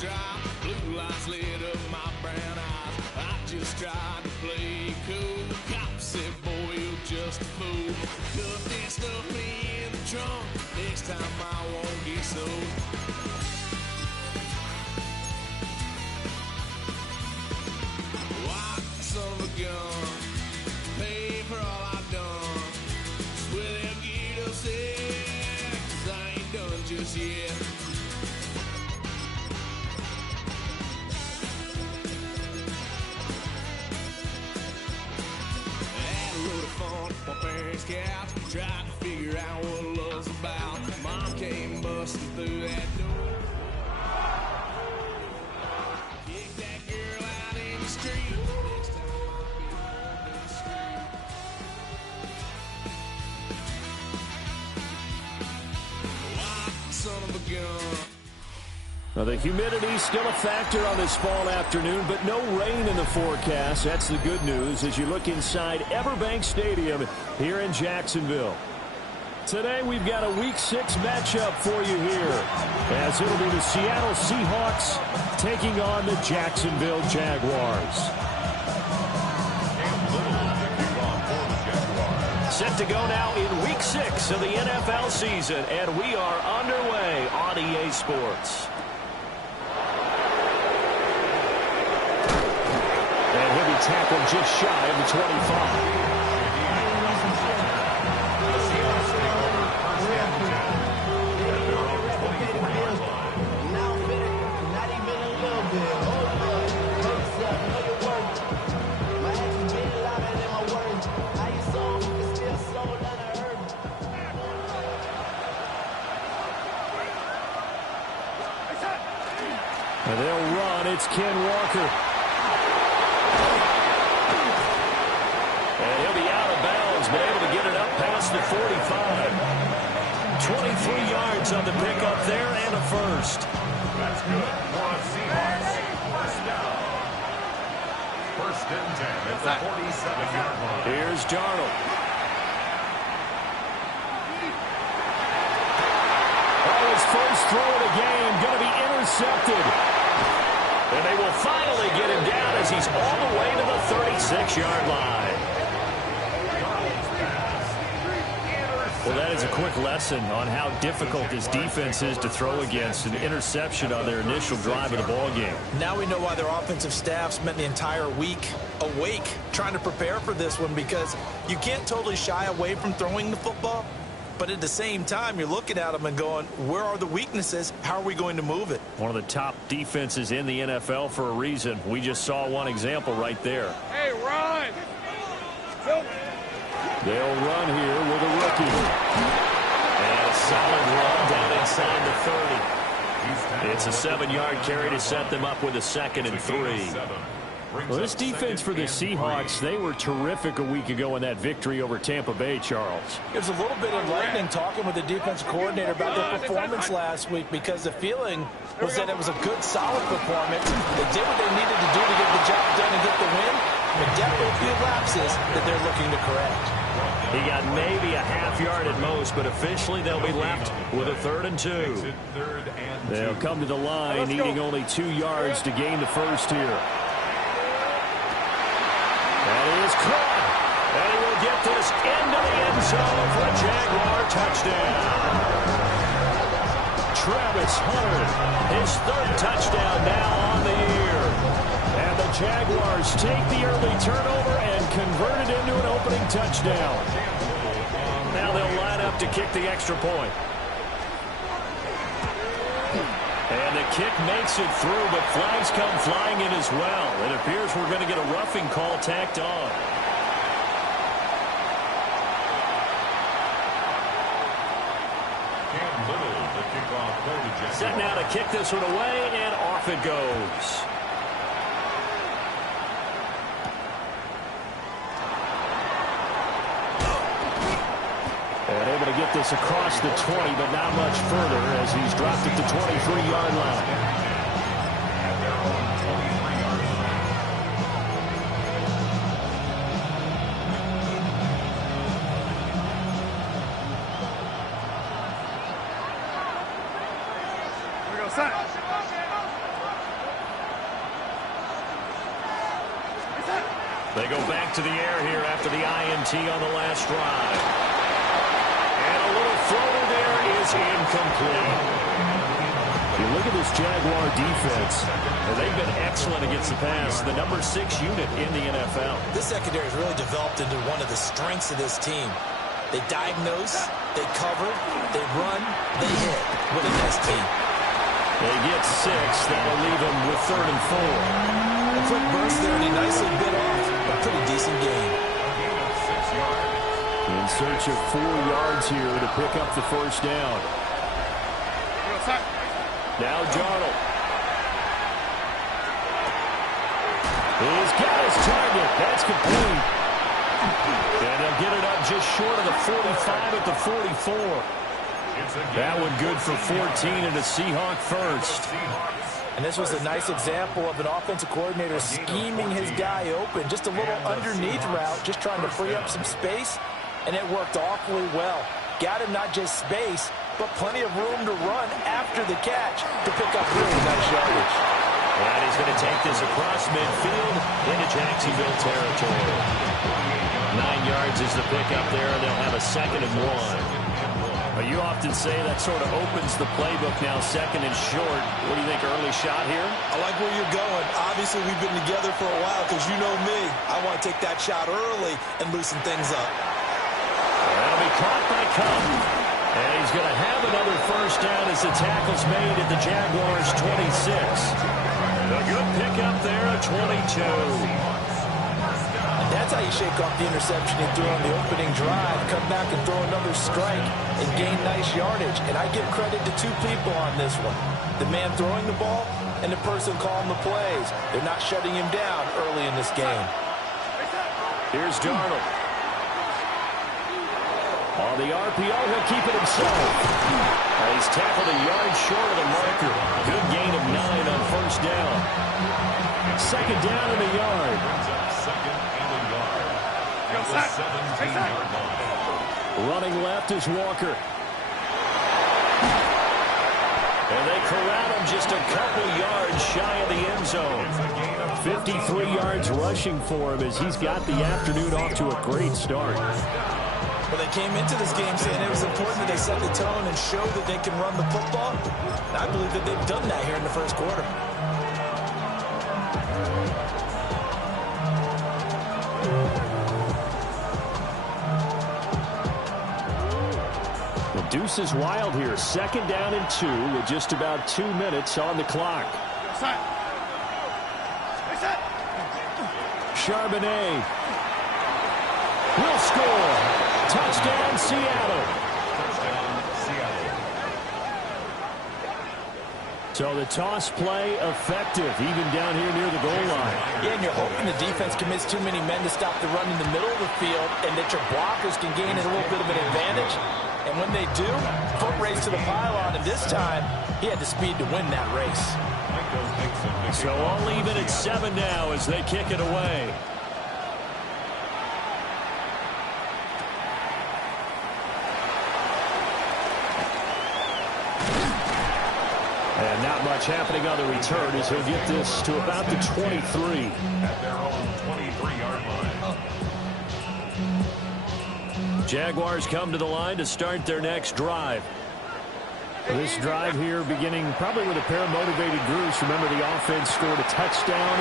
dry, blue lights lit up my brown eyes. I just tried to play cool. Cop said, boy, you're just a fool. Cuffed and stuffed me in the trunk. Next time I won't get so. White son of a gun, pay for all I've done. Well, they'll get upset, 'cause I ain't done just yet. Had a load of fun at my parents' couch, tried to figure out what love's about. Mom came busting through that door. Kicked that girl out in the street. Next time I'll be on the street. White son of a gun. Well, the humidity's still a factor on this fall afternoon, but no rain in the forecast. That's the good news as you look inside Everbank Stadium here in Jacksonville. Today we've got a Week 6 matchup for you here, as it'll be the Seattle Seahawks taking on the Jacksonville Jaguars. Set to go now in Week 6 of the NFL season, and we are underway on EA Sports. And he'll be tackled just shy of the 25. And they'll run. It's Ken Walker. And he'll be out of bounds, but able to get it up past the 45. 23 yards on the pickup there and a first. That's good for a Seahawks first down. First and 10 at the 47-yard line. Here's Darnold. Oh, his first throw of the game going to be intercepted. And they will finally get him down as he's all the way to the 36-yard line. Well, that is a quick lesson on how difficult this defense is to throw against. An interception on their initial drive of the ball game. Now we know why their offensive staff spent the entire week awake trying to prepare for this one, because you can't totally shy away from throwing the football. But at the same time, you're looking at them and going, where are the weaknesses? How are we going to move it? One of the top defenses in the NFL for a reason. We just saw one example right there. Hey, run! They'll run here with a rookie. And a solid run down inside the 30. It's a 7-yard carry to set them up with a 2nd and 3. Well, this defense for the Seahawks, they were terrific a week ago in that victory over Tampa Bay, Charles. It was a little bit enlightening talking with the defensive coordinator about their performance last week, because the feeling was that it was a good, solid performance. They did what they needed to do to get the job done and get the win, but definitely a few lapses that they're looking to correct. He got maybe a half yard at most, but officially they'll be left with a 3rd and 2. They'll come to the line needing only 2 yards to gain the first here. That is caught, and he will get this into the end zone for a Jaguar touchdown. Travis Hunter, his 3rd touchdown now on the year. And the Jaguars take the early turnover and convert it into an opening touchdown. Now they'll line up to kick the extra point. And the kick makes it through, but flags come flying in as well. It appears we're going to get a roughing call tacked on. Set now to kick this one away, and off it goes. And able to get this across the 20, but not much further as he's dropped at the 23-yard line. They go back to the air here after the INT on the last drive. And a little floater there is incomplete. You look at this Jaguar defense, and they've been excellent against the pass, the number 6 unit in the NFL. This secondary has really developed into one of the strengths of this team. They diagnose, they cover, they run, they hit. What a nice team. They get 6. That'll leave them with 3rd and 4. A quick burst there, and he nicely bit off. A pretty decent game. In search of 4 yards here to pick up the first down. Now Darnold. He's got his target. That's complete. And they'll get it up just short of the 45 at the 44. That one good for 14 and a Seahawk first. And this was a nice example of an offensive coordinator scheming his guy open. Just a little underneath route, just trying to free up some space. And it worked awfully well. Got him not just space, but plenty of room to run after the catch to pick up really nice yardage. And he's going to take this across midfield into Jacksonville territory. 9 yards is the pickup there, and they'll have a 2nd and 1. You often say that sort of opens the playbook now, 2nd and short. What do you think, early shot here? I like where you're going. Obviously, we've been together for a while because you know me. I want to take that shot early and loosen things up. That'll be caught by Cup. And he's going to have another first down as the tackle's made at the Jaguars' 26. A good pickup there at 22. That's how you shake off the interception he threw on the opening drive, come back and throw another strike and gain nice yardage. And I give credit to 2 people on this one. The man throwing the ball and the person calling the plays. They're not shutting him down early in this game. Here's Darnold. On the RPO, he'll keep it himself. He's tackled a yard short of the marker. Good gain of 9 on first down. 2nd down in the yard. Running left is Walker. And they corral him just a couple yards shy of the end zone. 53 yards rushing for him as he's got the afternoon off to a great start. Well, they came into this game saying it was important that they set the tone and show that they can run the football. And I believe that they've done that here in the first quarter. Deuce is wild here. 2nd down and 2 with just about 2 minutes on the clock. Charbonnet will score. Touchdown, Seattle. So the toss play effective, even down here near the goal line. Yeah, and you're hoping the defense commits too many men to stop the run in the middle of the field and that your blockers can gain a little bit of an advantage. And when they do, foot race to the pylon, and this time, he had the speed to win that race. So I'll leave it at 7 now as they kick it away. And not much happening on the return as he'll get this to about the 23. At their own 23-yard line. Jaguars come to the line to start their next drive. This drive here beginning probably with a pair of motivated groups. Remember, the offense scored a touchdown.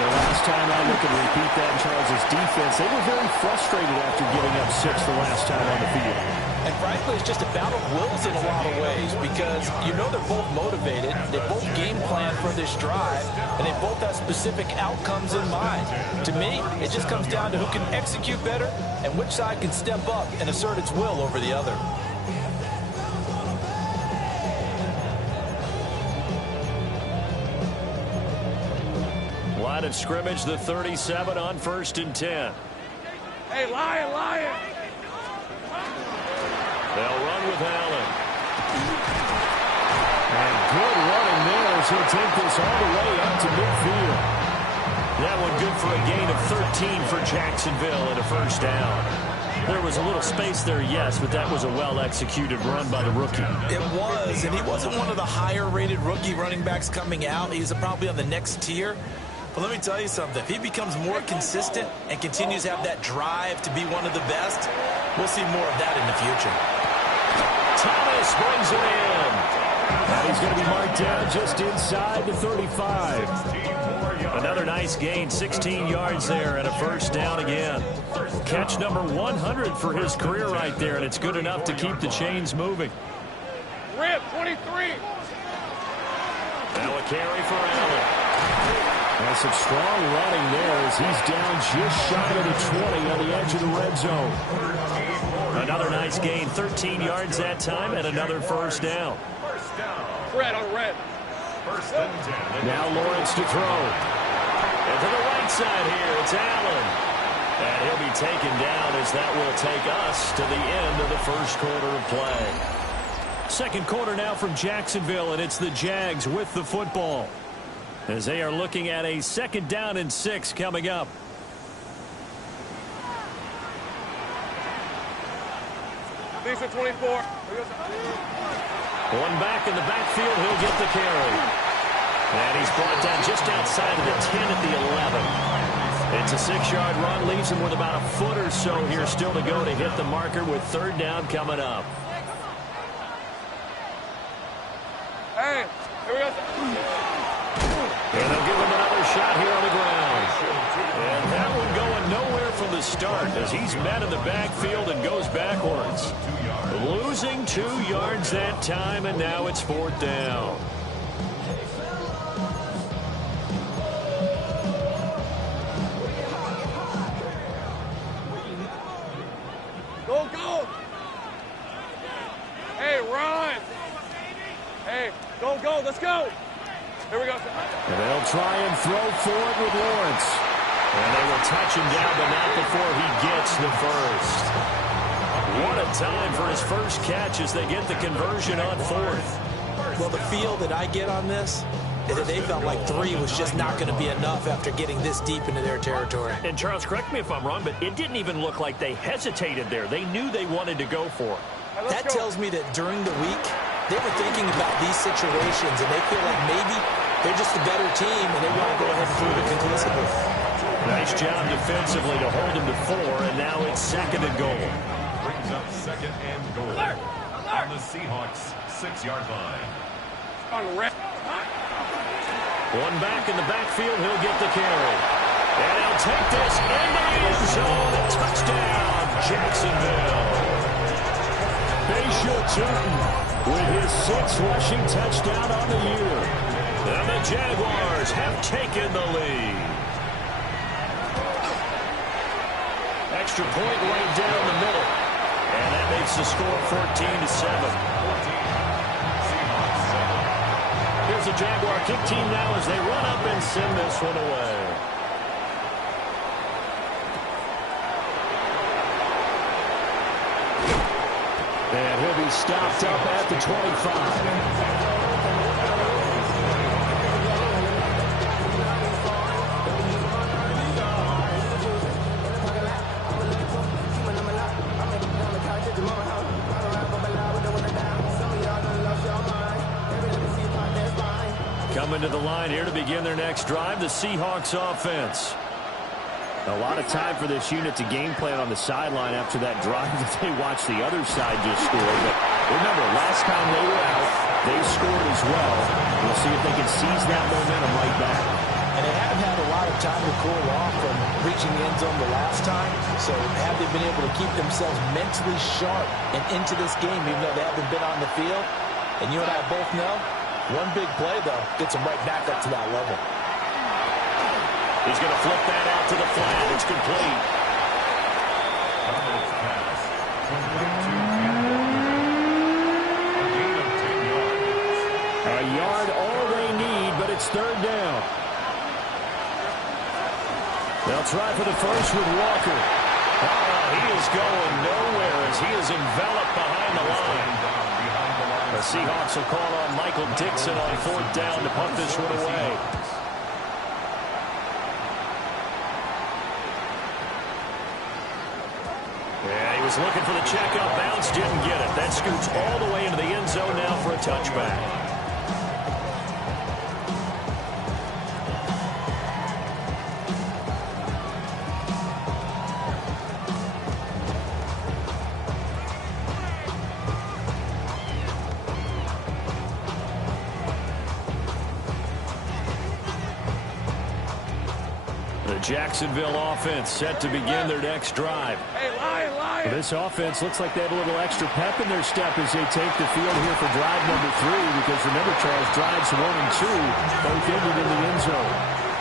The last time I look and repeat that in Charles' defense, they were very frustrated after giving up 6 the last time on the field. And frankly, it's just a battle of wills in a lot of ways because you know they're both motivated. They both game plan for this drive, and they both have specific outcomes in mind. To me, it just comes down to who can execute better and which side can step up and assert its will over the other. Line of scrimmage, the 37 on 1st and 10. Hey, Lion! They'll run with Allen. And good running there as he'll take this all the way up to midfield. That one good for a gain of 13 for Jacksonville and a first down. There was a little space there, yes, but that was a well-executed run by the rookie. It was, and he wasn't one of the higher-rated rookie running backs coming out. He's probably on the next tier. Well, let me tell you something. If he becomes more consistent and continues to have that drive to be one of the best, we'll see more of that in the future. Thomas brings it in. And he's going to be marked down just inside the 35. Another nice gain, 16 yards there and a first down again. Catch number 100 for his career right there, and it's good enough to keep the chains moving. Rip, 23. Now a carry for Allen. And some strong running there as he's down just shy of the 20 on the edge of the red zone. Another nice gain, 13 yards that time, and another first down. Red on red. First and 10. Now Lawrence to throw. And to the right side here, it's Allen. And he'll be taken down as that will take us to the end of the first quarter of play. Second quarter now from Jacksonville, and it's the Jags with the football, as they are looking at a 2nd down and 6 coming up. These are 24. One back in the backfield, he'll get the carry. And he's brought down just outside of the 10 at the 11. It's a 6-yard run, leaves him with about a foot or so here still to go to hit the marker with 3rd down coming up. Hey, here we go. And they'll give him another shot here on the ground. And that one going nowhere from the start as he's met in the backfield and goes backwards. Losing 2 yards that time, and now it's 4th down. Go, go. Hey, run. Hey, go, go. Let's go. Here we go. And they'll try and throw for it with Lawrence. And they will touch him down, but not before he gets the first. What a time for his first catch as they get the conversion on 4th. Well, the feel that I get on this is that they felt like 3 was just not going to be enough after getting this deep into their territory. And Charles, correct me if I'm wrong, but it didn't even look like they hesitated there. They knew they wanted to go for it. That tells me that during the week, they were thinking about these situations, and they feel like maybe they're just a better team, and they want to go ahead and prove it conclusively. Nice job defensively to hold them to 4, and now it's 2nd and goal. Brings up 2nd and goal. On the Seahawks 6-yard line. On red. One back in the backfield, he'll get the carry. And he'll take this into the end zone. A touchdown, Jacksonville. Bayshaw Tootin with his 6th rushing touchdown on the year. And the Jaguars have taken the lead. Extra point right down the middle. And that makes the score 14-7. Here's the Jaguar kick team now as they run up and send this one away. And he'll be stopped up at the 25. Coming to the line here to begin their next drive, the Seahawks offense. A lot of time for this unit to game plan on the sideline after that drive that they watched the other side just score. But remember, last time they were out, they scored as well. We'll see if they can seize that momentum right back. And they haven't had a lot of time to cool off from reaching the end zone the last time. So have they been able to keep themselves mentally sharp and into this game, even though they haven't been on the field? And you and I both know, one big play, though, gets them right back up to that level. He's going to flip that out to the flat. It's complete. Pass. Complete to Campbell. A gain of 10 yards. A yard all they need, but it's 3rd down. They'll try for the first with Walker. He is going nowhere as he is enveloped behind the line. The Seahawks will call on Michael Dixon on 4th down to punt this one away. Yeah, he was looking for the checkup bounce, didn't get it. That scoots all the way into the end zone now for a touchback. Jacksonville offense set to begin their next drive. Hey, Lion! This offense looks like they have a little extra pep in their step as they take the field here for drive number 3, because remember, Charles, drives 1 and 2 both ended in the end zone.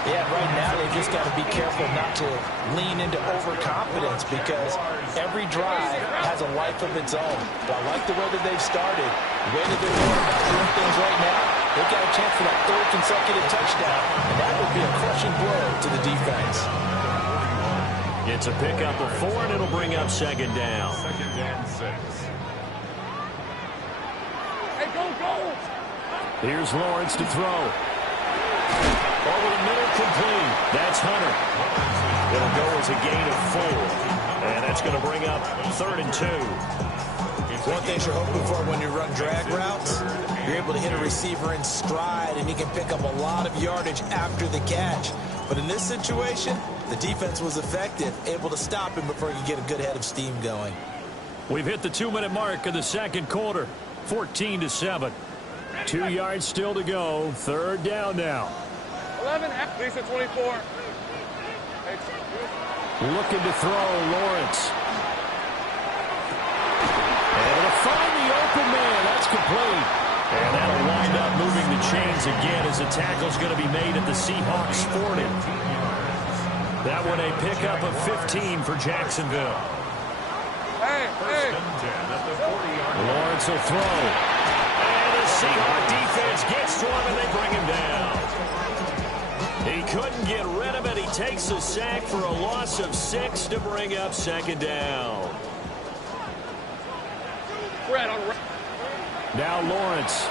Yeah, right now they've just got to be careful not to lean into overconfidence, because every drive has a life of its own. But I like the way that they've started. The way that they're going about doing things right now, they've got a chance for that 3rd consecutive touchdown, and that would be a crushing blow to the defense. It's a pickup of 4, and it'll bring up 2nd down. 2nd and 6. Hey, go! Here's Lawrence to throw. Over the middle, complete. That's Hunter. It'll go as a gain of 4. And that's going to bring up 3rd and 2. One thing you're hoping for when you run drag routes, you're able to hit a receiver in stride, and he can pick up a lot of yardage after the catch. But in this situation, the defense was effective, able to stop him before he could get a good head of steam going. We've hit the 2-minute mark of the 2nd quarter, 14-7. 2 yards still to go. 3rd down now. 11, Lisa 24. Looking to throw, Lawrence. And it'll find the open man. That's complete. And that'll wind up moving the chains again as the tackle's going to be made at the Seahawks 40. That one a pickup of 15 for Jacksonville. Hey! Lawrence will throw. And the Seahawks defense gets to him, and they bring him down. He couldn't get rid of it. He takes a sack for a loss of 6 to bring up 2nd down. Now Lawrence.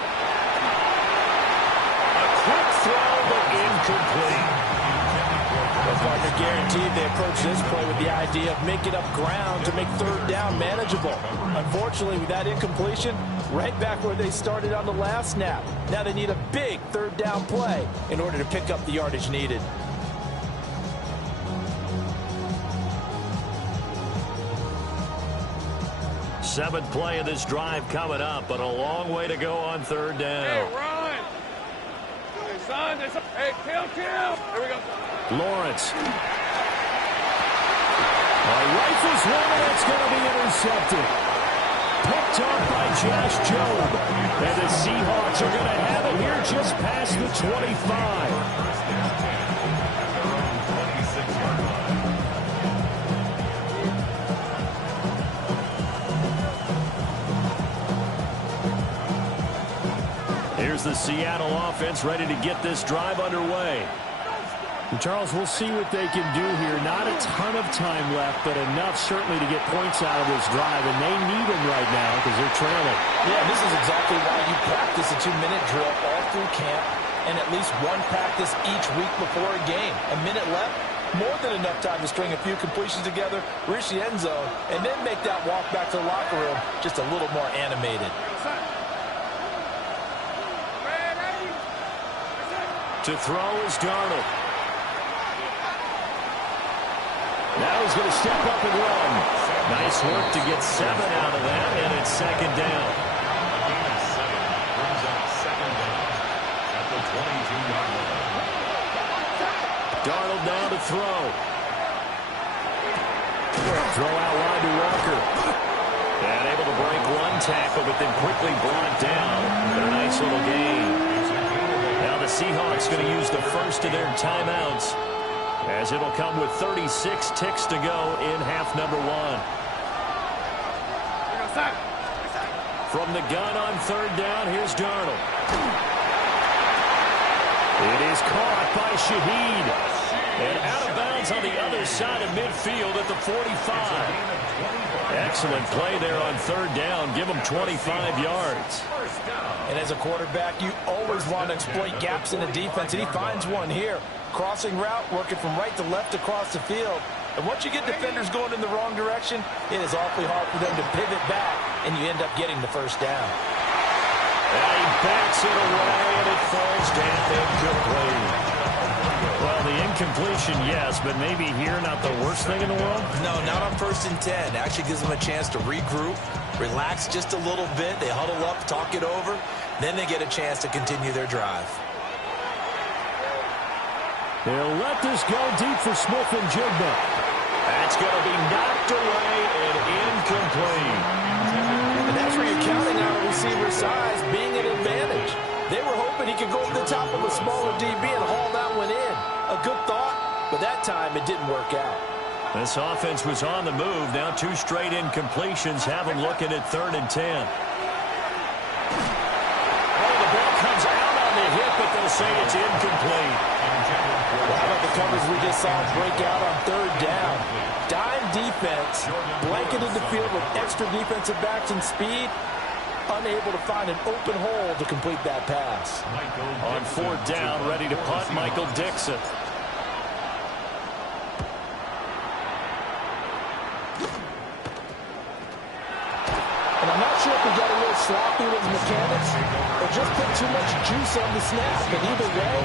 A quick throw, but incomplete. Well, partner, guaranteed they approach this play with the idea of making up ground to make 3rd down manageable. Unfortunately, with that incompletion, right back where they started on the last snap. Now they need a big 3rd down play in order to pick up the yardage needed. Seventh play of this drive coming up, but a long way to go on 3rd down. Hey, run! Hey, son, hey, kill! Here we go. Lawrence. Rifles one, and it's going to be intercepted. Picked off by Josh Jobe. And the Seahawks are going to have it here just past the 25. Here's the Seattle offense ready to get this drive underway. And Charles, we'll see what they can do here. Not a ton of time left, but enough certainly to get points out of this drive, and they need them right now because they're trailing. Yeah, this is exactly why you practice a 2-minute drill all through camp and at least one practice each week before a game. A minute left, more than enough time to string a few completions together, reach the end zone, and then make that walk back to the locker room just a little more animated. To throw is Darnold. Now he's going to step up and run. Nice work to get 7 out of that, and it's 2nd down. Brings up 2nd down at the 22-yard line. Darnold now to throw. Throw out wide to Walker. And able to break 1 tackle, but then quickly brought down. But a nice little gain. Now the Seahawks going to use the first of their timeouts, as it'll come with 36 ticks to go in half number 1. From the gun on 3rd down, here's Darnold. It is caught by Shaheed. And out of bounds on the other side of midfield at the 45. Excellent play there on 3rd down. Give them 25 yards. And as a quarterback, you always want to exploit gaps in the defense, and he finds one here. Crossing route, working from right to left across the field. And once you get defenders going in the wrong direction, it is awfully hard for them to pivot back, and you end up getting the 1st down. And he backs it away, and it falls down incomplete. Well, the incompletion, yes, but maybe here not the worst thing in the world? No, not on 1st and 10. Actually gives them a chance to regroup, relax just a little bit. They huddle up, talk it over. Then they get a chance to continue their drive. They'll let this go deep for Smith and Jigba. That's going to be knocked away and incomplete. And that's where you're counting on a receiver's size being an advantage. They were hoping he could go over the top of a smaller DB and haul that one in. A good thought, but that time it didn't work out. This offense was on the move. Now 2 straight incompletions have them looking at 3rd and 10. Oh, the ball comes out on the hit, but they'll say it's incomplete. Well, how about the coverage we just saw break out on 3rd down? Dime defense, blanketed the field with extra defensive backs and speed, unable to find an open hole to complete that pass. On 4th down, ready to punt, Michael Dixon. And I'm not sure if he got a little sloppy with his mechanics or just put too much juice on the snap. But either way,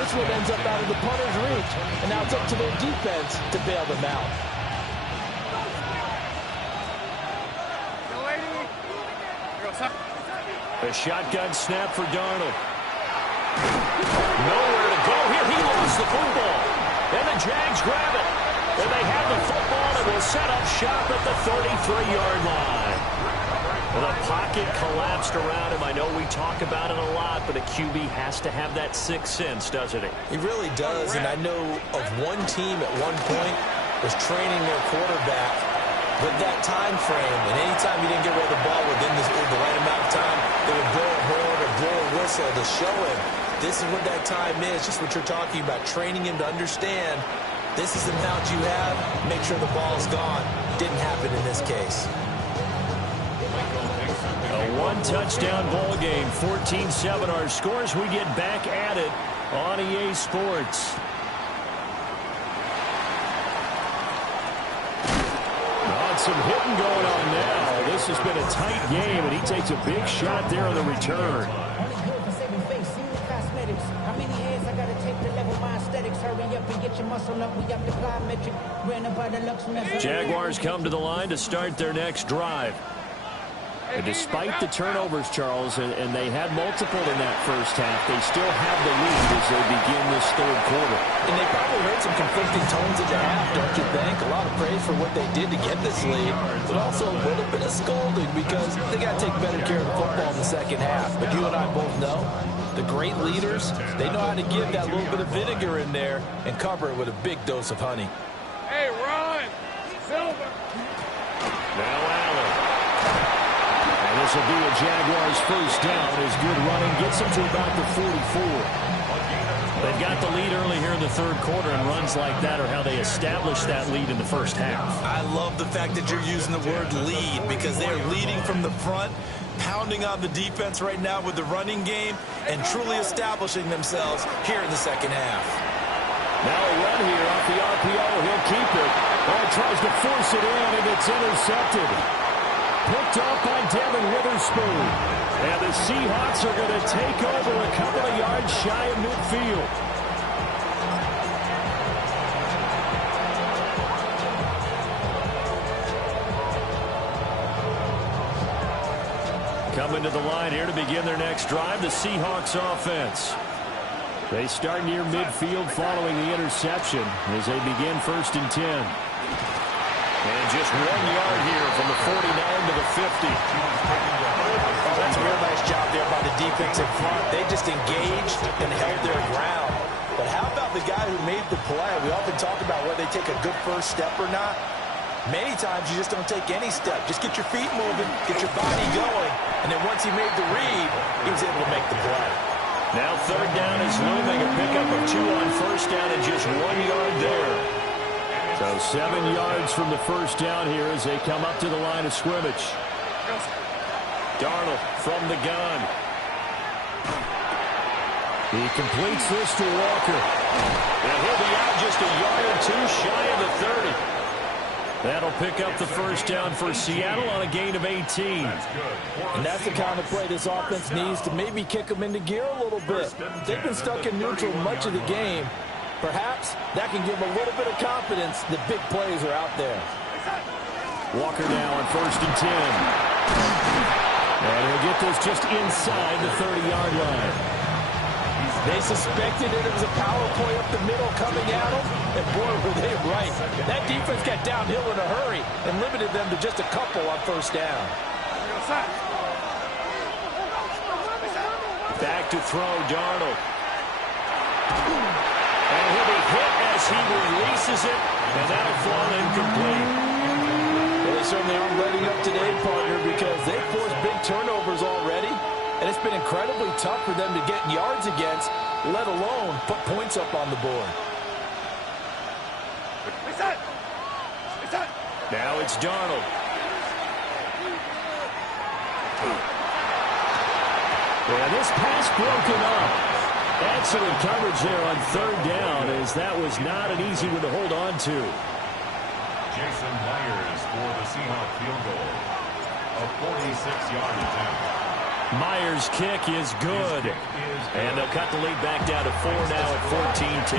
this one ends up out of the punter's reach. And now it's up to their defense to bail them out. A shotgun snap for Darnold. Nowhere to go here. He lost the football. And the Jags grab it. And they have the football and will set up shop at the 33-yard line. The pocket collapsed around him. I know we talk about it a lot, but a QB has to have that sixth sense, doesn't he? He really does, and I know of one team at one point was training their quarterback with that time frame, and anytime you didn't get rid of the ball within the right amount of time, they would blow a horn or blow a whistle to show him this is what that time is, just what you're talking about, training him to understand this is the amount you have, make sure the ball's gone. Didn't happen in this case. A one-touchdown ball game, 14-7 our scores. We get back at it on EA Sports. Some hitting going on now. This has been a tight game, and he takes a big shot there on the return. Jaguars come to the line to start their next drive. And despite the turnovers, Charles, and they had multiple in that first half, they still have the lead as they begin this third quarter. And they probably heard some conflicting tones at the half, don't you think? A lot of praise for what they did to get this lead, but also a little bit of scolding because they got to take better care of the football in the second half. But you and I both know the great leaders, they know how to give that little bit of vinegar in there and cover it with a big dose of honey. Hey, Ron! Silver! Now Allen. And this will be a Jaguars first down as good running gets them to about the 44. They've got the lead early here in the third quarter, and runs like that are how they establish that lead in the first half. I love the fact that you're using the word lead because they're leading from the front, pounding on the defense right now with the running game, and truly establishing themselves here in the second half. Now a run here off the RPO. He'll keep it. Oh, tries to force it in, and it's intercepted. Picked off by Devin Witherspoon. And the Seahawks are going to take over a couple of yards shy of midfield. Coming to the line here to begin their next drive, the Seahawks offense. They start near midfield following the interception as they begin 1st and 10. And just 1 yard here from the 49 to the 50. Oh, that's a real nice job there by the defense in front. They just engaged and held their ground. But how about the guy who made the play? We often talk about whether they take a good first step or not. Many times you just don't take any step. Just get your feet moving, get your body going. And then once he made the read, he was able to make the play. Now 3rd down is looming. A pickup of 2 on 1st down and just 1 yard there. So 7 yards from the first down here as they come up to the line of scrimmage. Darnold from the gun. He completes this to Walker. And he'll be out just a yard or 2 shy of the 30. That'll pick up the first down for Seattle on a gain of 18. And that's the kind of play this offense needs to maybe kick them into gear a little bit. They've been stuck in neutral much of the game. Perhaps that can give them a little bit of confidence that big plays are out there. Walker now on 1st and 10. And he'll get this just inside the 30-yard line. They suspected it was a power play up the middle coming at them, and boy, were they right. That defense got downhill in a hurry and limited them to just a couple on first down. Back to throw, Darnold. And he'll be hit as he releases it, and that'll fall incomplete. Well, they certainly aren't letting up today, partner, because they've forced big turnovers already, and it's been incredibly tough for them to get yards against, let alone put points up on the board. Now it's Darnold. And this pass broken up. Excellent coverage there on third down, as that was not an easy one to hold on to. Jason Myers for the Seahawks field goal. A 46-yard attempt. Myers' kick is good. And they'll cut the lead back down to 4 now at 14-10.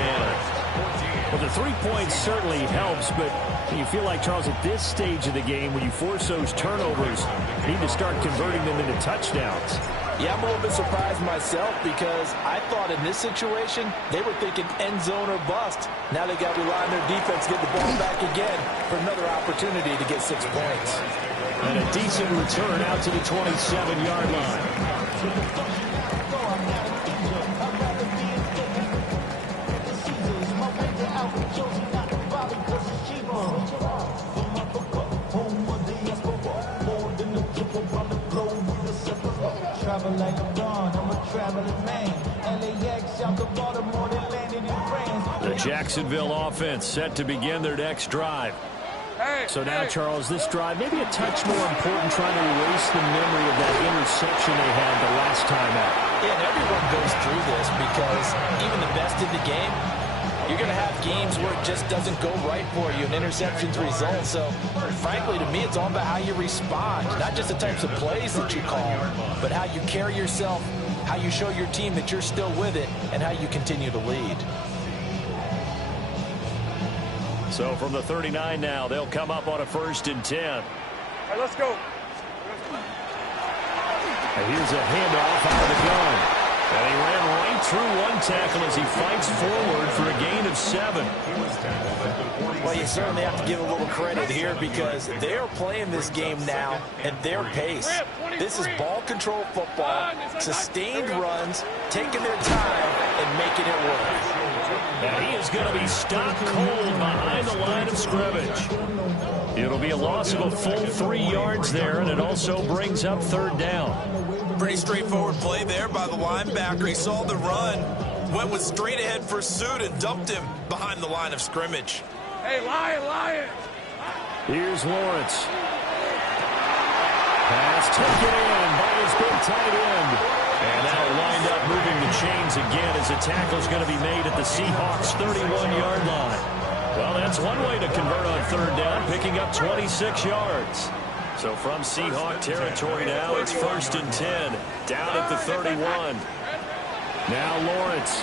Well, the 3 points certainly helps, but you feel like, Charles, at this stage of the game, when you force those turnovers, you need to start converting them into touchdowns. Yeah, I'm a little bit surprised myself because I thought in this situation they were thinking end zone or bust. Now they got to rely on their defense to get the ball back again for another opportunity to get 6 points. And a decent return out to the 27-yard line. Like a gun, I'm a traveling man. LAX out to Baltimore, they landed in France. The Jacksonville offense set to begin their next drive. So now, Charles, this drive maybe a touch more important, trying to erase the memory of that interception they had the last time out. Yeah, and everyone goes through this because even the best in the game, you're going to have games where it just doesn't go right for you, and interceptions result. So, frankly, to me, it's all about how you respond, not just the types of plays that you call, but how you carry yourself, how you show your team that you're still with it, and how you continue to lead. So from the 39 now, they'll come up on a 1st and 10. All right, let's go. And here's a handoff out of the gun. And he ran right through one tackle as he fights forward for a gain of 7. Well, you certainly have to give a little credit here because they are playing this game now at their pace. This is ball control football, sustained runs, taking their time, and making it work. And he is going to be stopped cold behind the line of scrimmage. It'll be a loss of a full 3 yards there, and it also brings up 3rd down. Pretty straightforward play there by the linebacker. He saw the run, went with straight ahead pursuit, and dumped him behind the line of scrimmage. Hey, Lion! Here's Lawrence. Pass taken in by his big tight end. And now lined up moving the chains again as a tackle's going to be made at the Seahawks' 31-yard line. Well, that's one way to convert on 3rd down, picking up 26 yards. So from Seahawk territory now, it's 1st and 10, down at the 31. Now Lawrence.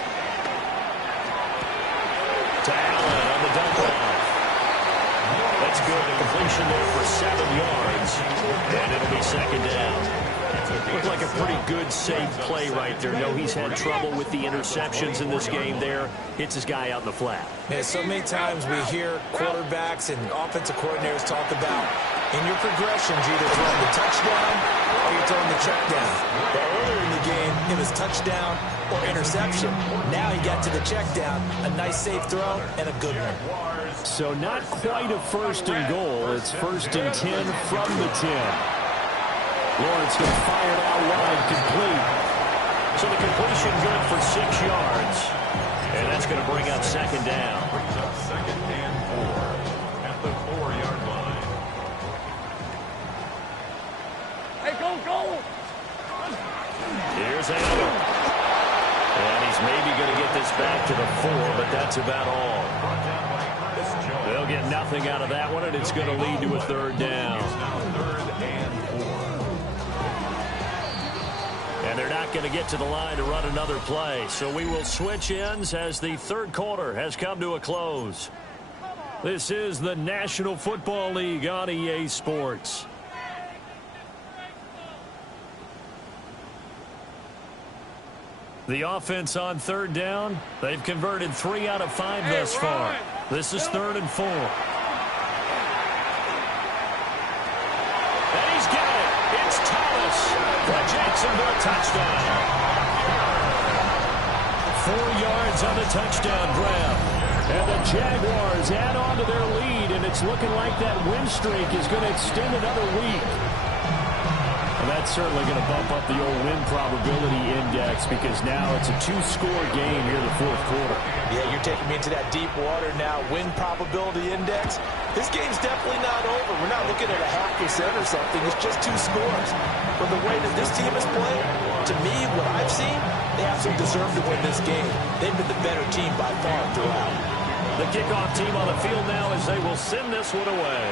To Allen on the dump off. That's good. The completion there for 7 yards. And it'll be 2nd down. Looked like a pretty good, safe play right there. No, he's had trouble with the interceptions in this game there. Hits his guy out in the flat. Yeah, so many times we hear quarterbacks and offensive coordinators talk about in your progressions, you're either throwing the touchdown or you're throwing the check down. But earlier in the game, it was touchdown or interception. Now he got to the check down. A nice safe throw and a good one. So not quite a 1st and goal. It's 1st and 10 from the 10. Lawrence going to fire it out wide, complete. So the completion good for 6 yards. And that's going to bring up 2nd down. Brings up 2nd and 4 at the 4-yard line. Hey, go! Here's Allen. And he's maybe going to get this back to the 4, but that's about all. They'll get nothing out of that one, and it's going to lead to a 3rd down. And they're not going to get to the line to run another play. So we will switch ends as the 3rd quarter has come to a close. This is the National Football League on EA Sports. The offense on third down, they've converted 3 out of 5 thus far. This is 3rd and 4. And he's got it. It's Thomas for a Jacksonville touchdown. 4 yards on the touchdown grab. And the Jaguars add on to their lead, and it's looking like that win streak is going to extend another week. And that's certainly going to bump up the old win probability index because now it's a 2-score game here in the 4th quarter. Yeah, you're taking me into that deep water now. Win probability index. This game's definitely not over. We're not looking at a 0.5% or something. It's just 2 scores. But the way that this team has played, to me, what I've seen, they absolutely deserve to win this game. They've been the better team by far throughout. The kickoff team on the field now as they will send this one away.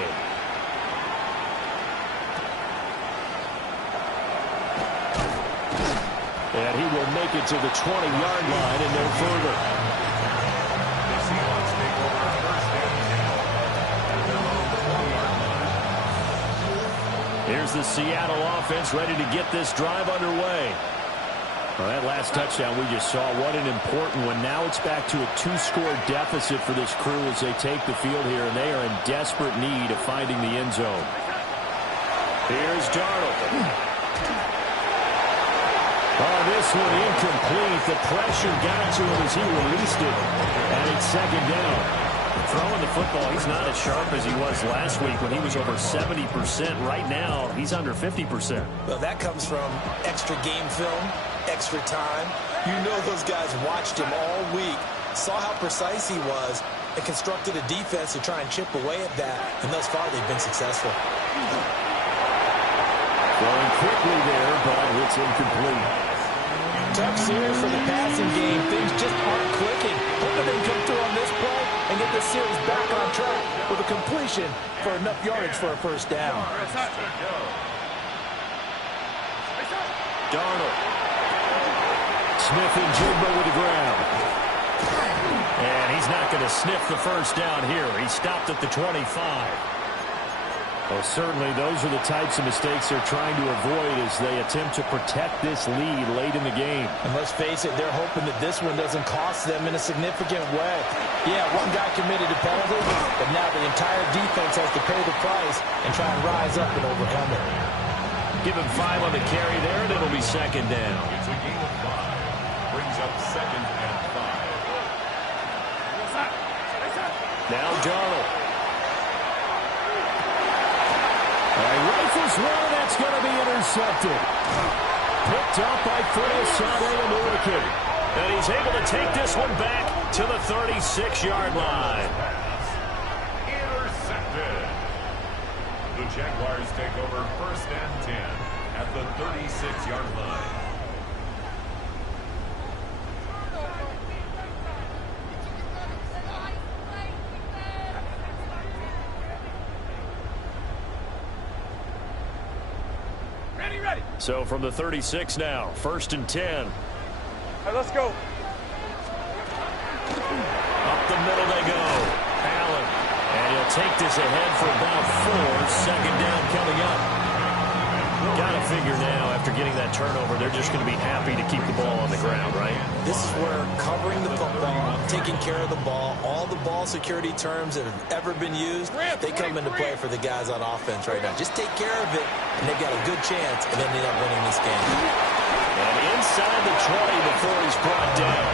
And he will make it to the 20-yard line and no further. The Seahawks take over 1st and 10 at their own 4-yard line. Here's the Seattle offense ready to get this drive underway. Well, that last touchdown we just saw, what an important one. Now it's back to a 2-score deficit for this crew as they take the field here, and they are in desperate need of finding the end zone. Here's Darnold. Oh, this one incomplete. The pressure got to him as he released it, and it's 2nd down. Throwing the football, he's not as sharp as he was last week when he was over 70%. Right now, he's under 50%. Well, that comes from extra game film, extra time. You know those guys watched him all week, saw how precise he was, and constructed a defense to try and chip away at that, and thus far they've been successful. Going quickly there, but it's incomplete. Tough series for the passing game. Things just aren't clicking. Hoping they can come through on this play and get this series back on track with a completion for enough yardage for a 1st down. Darnold. Smith and Jigba with the ground. And he's not going to sniff the 1st down here. He stopped at the 25. Well, certainly those are the types of mistakes they're trying to avoid as they attempt to protect this lead late in the game. And let's face it, they're hoping that this one doesn't cost them in a significant way. Yeah, one guy committed a penalty, but now the entire defense has to pay the price and try and rise up and overcome it. Give him 5 on the carry there, and it'll be 2nd down. It's a gain of 5. Brings up 2nd and 5. Now Darnold. Rifles one, and that's going to be intercepted. Picked up by Furtasade and Ulikin. And he's able to take this one back to the 36-yard line. Intercepted. The Jaguars take over 1st and 10 at the 36-yard line. So from the 36 now, 1st and 10. All right, let's go. Up the middle they go. Allen. And he'll take this ahead for about 4. 2nd down coming up. Got to figure now, after getting that turnover, they're just going to be happy to keep the ball on the ground, right? This is where covering the football, taking care of the ball, all the ball security terms that have ever been used, they come into play for the guys on offense right now. Just take care of it, and they've got a good chance of ending up winning this game. And inside the 20 before he's brought down.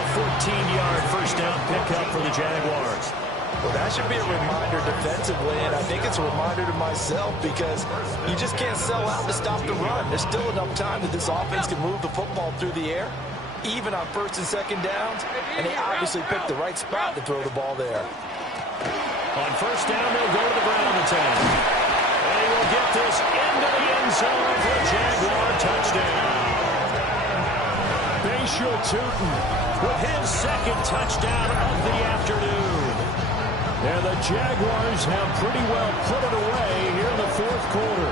A 14-yard 1st down pickup for the Jaguars. Well, that should be a reminder defensively, and I think it's a reminder to myself because you just can't sell out to stop the run. There's still enough time that this offense can move the football through the air, even on 1st and 2nd downs, and they obviously picked the right spot to throw the ball there. On 1st down, they'll go to the ground attack. And he will get this into the end zone for a Jaguar touchdown. Bashal Tootin with his 2nd touchdown of the afternoon. And the Jaguars have pretty well put it away here in the 4th quarter.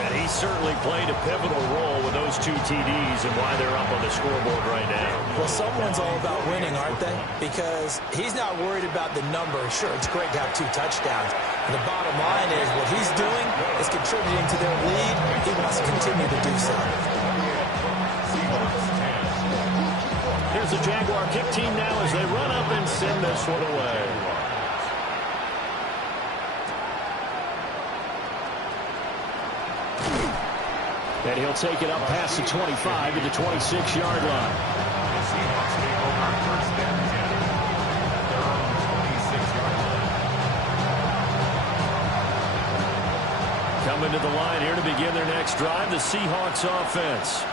And he certainly played a pivotal role with those 2 TDs and why they're up on the scoreboard right now. Well, someone's all about winning, aren't they? Because he's not worried about the number. Sure, it's great to have 2 touchdowns. And the bottom line is what he's doing is contributing to their lead. He wants to continue to do so. goes the Jaguar kick team now as they run up and send this one away. And he'll take it up past the 25 to the 26-yard line. The Seahawks take over first and 10 at their own 26-yard line. Coming to the line here to begin their next drive, the Seahawks offense.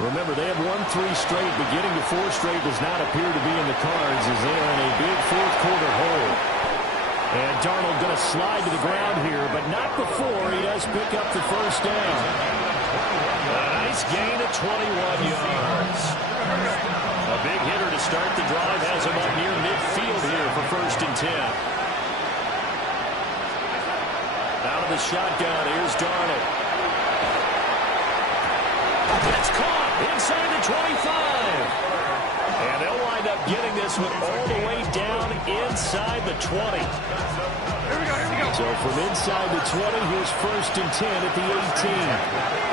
Remember, they have won 3 straight, but getting to 4 straight does not appear to be in the cards as they are in a big fourth-quarter hole. And Darnold going to slide to the ground here, but not before he does pick up the first down. A nice gain of 21 yards. A big hitter to start the drive has him up near midfield here for first and 10. Out of the shotgun, here's Darnold. It's caught inside the 25. And they'll wind up getting this one all the way down inside the 20. Here we go. So from inside the 20, here's first and 10 at the 18.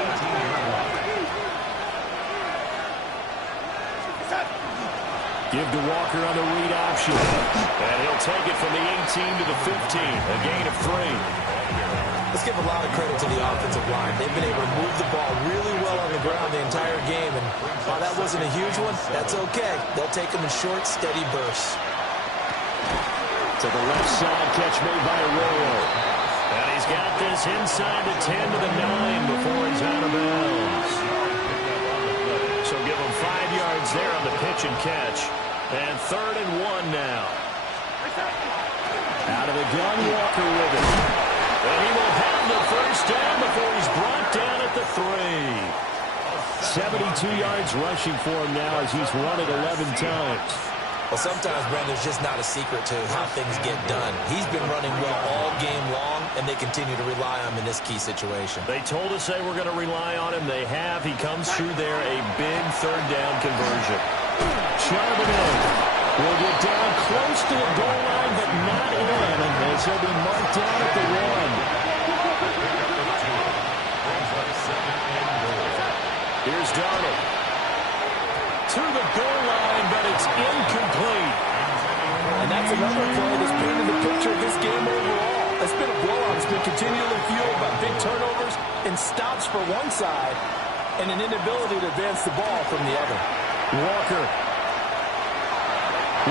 Give to Walker on the read option. And he'll take it from the 18 to the 15. A gain of 3. Let's give a lot of credit to the offensive line. They've been able to move the ball really well on the ground the entire game. And while that wasn't a huge one, that's okay. They'll take them in short, steady bursts. To the left side, catch made by Arroyo. And he's got this inside the 10 to the 9 before he's out of bounds. So give him 5 yards there on the pitch and catch. And 3rd and 1 now. Out of the gun, Walker with it. And he will have the first down before he's brought down at the 3. 72 yards rushing for him now as he's run it 11 times. Well, sometimes, Brandon, there's just not a secret to how things get done. He's been running well all game long, and they continue to rely on him in this key situation. They told us they were going to rely on him. They have. He comes through there, a big 3rd down conversion. Charbonnet will get down close to the goal line, but not in, as he'll be marked down at the 1. Here's Darnold. To the goal line, but it's incomplete. And that's another play that's painted the picture of this game overall. It's been a blowout. It's been continually fueled by big turnovers and stops for one side and an inability to advance the ball from the other. Walker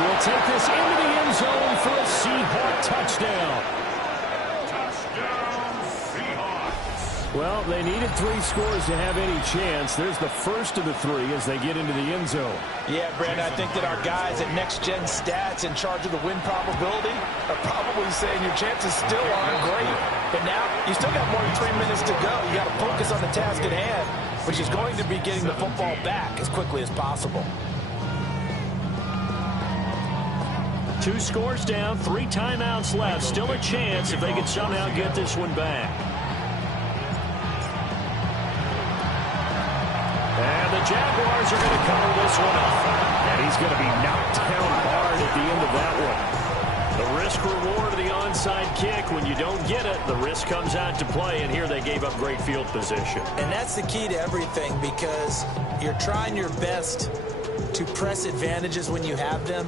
will take this into the end zone for a Seahawk touchdown. Well, they needed 3 scores to have any chance. There's the first of the 3 as they get into the end zone. Yeah, Brandon, I think that our guys at Next Gen Stats in charge of the win probability are probably saying your chances still aren't great. But now, you still got more than 3 minutes to go. You got to focus on the task at hand, which is going to be getting the football back as quickly as possible. 2 scores down, 3 timeouts left. Still a chance if they can somehow get this one back. And the Jaguars are going to cover this one up. And he's going to be knocked down hard at the end of that one. The risk-reward of the onside kick, when you don't get it, the risk comes out to play, and here they gave up great field position. And that's the key to everything, because you're trying your best to press advantages when you have them,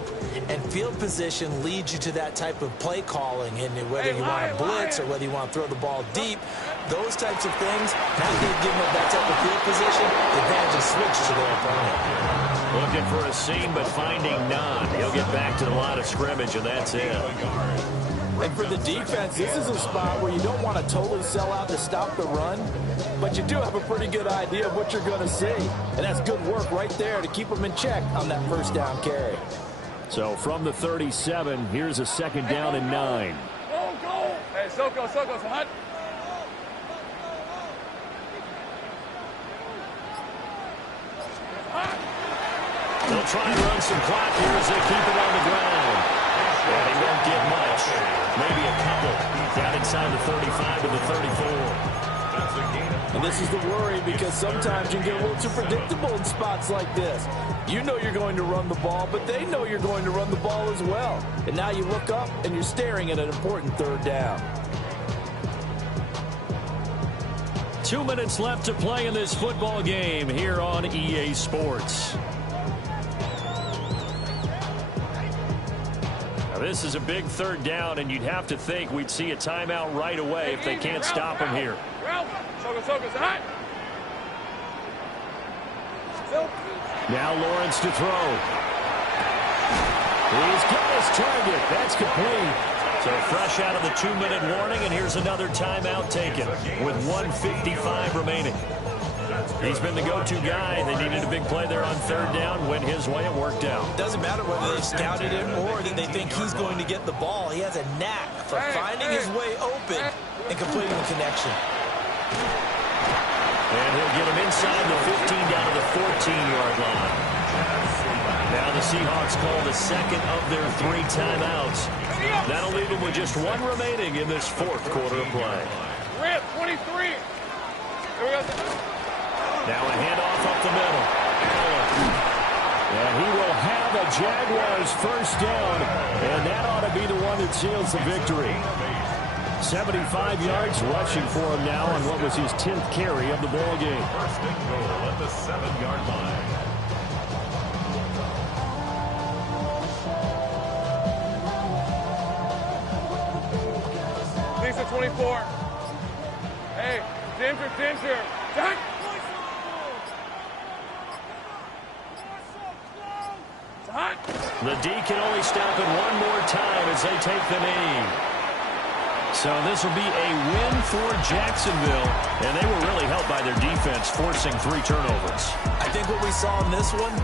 and field position leads you to that type of play calling. And whether you want to blitz or whether you want to throw the ball deep, those types of things, now that they've given up that type of field position, the advantage is switched to their opponent. Looking for a seam, but finding none. He'll get back to the line of scrimmage, and that's it. And for the defense, this is a spot where you don't want to totally sell out to stop the run, but you do have a pretty good idea of what you're going to see. And that's good work right there to keep them in check on that first down carry. So from the 37, here's a 2nd down and 9. Go! Hey, Soko, Sahat. They'll try and run some clock here as they keep it on the ground. And he won't get much. Maybe a couple. Down inside the 35 to the 34. And this is the worry, because sometimes you can get a little too predictable in spots like this. You know you're going to run the ball, but they know you're going to run the ball as well. And now you look up and you're staring at an important 3rd down. 2 minutes left to play in this football game here on EA Sports. Now, this is a big third down, and you'd have to think we'd see a timeout right away if they can't stop him here. Now Lawrence to throw. He's got his target. That's complete. So fresh out of the 2-minute warning, and here's another timeout taken with 1:55 remaining. He's been the go-to guy. They needed a big play there on third down. Went his way. It worked out. Doesn't matter whether they scouted him or that they think he's going to get the ball. He has a knack for finding his way open and completing the connection. And he'll get him inside the 15 down to the 14-yard line. Now the Seahawks call the second of their 3 timeouts. That'll leave them with just 1 remaining in this 4th quarter of play. We're at 23. Now a handoff up the middle. And he will have a Jaguars first down, and that ought to be the one that seals the victory. 75 yards rushing for him now on what was his 10th carry of the ball game. First and goal at the 7-yard line. Lisa 24. Hey, Ginger. Jack. The D can only stop it one more time as they take the knee. So this will be a win for Jacksonville, and they were really helped by their defense, forcing 3 turnovers. I think what we saw in this one,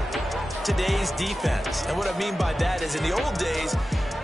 today's defense. And what I mean by that is in the old days,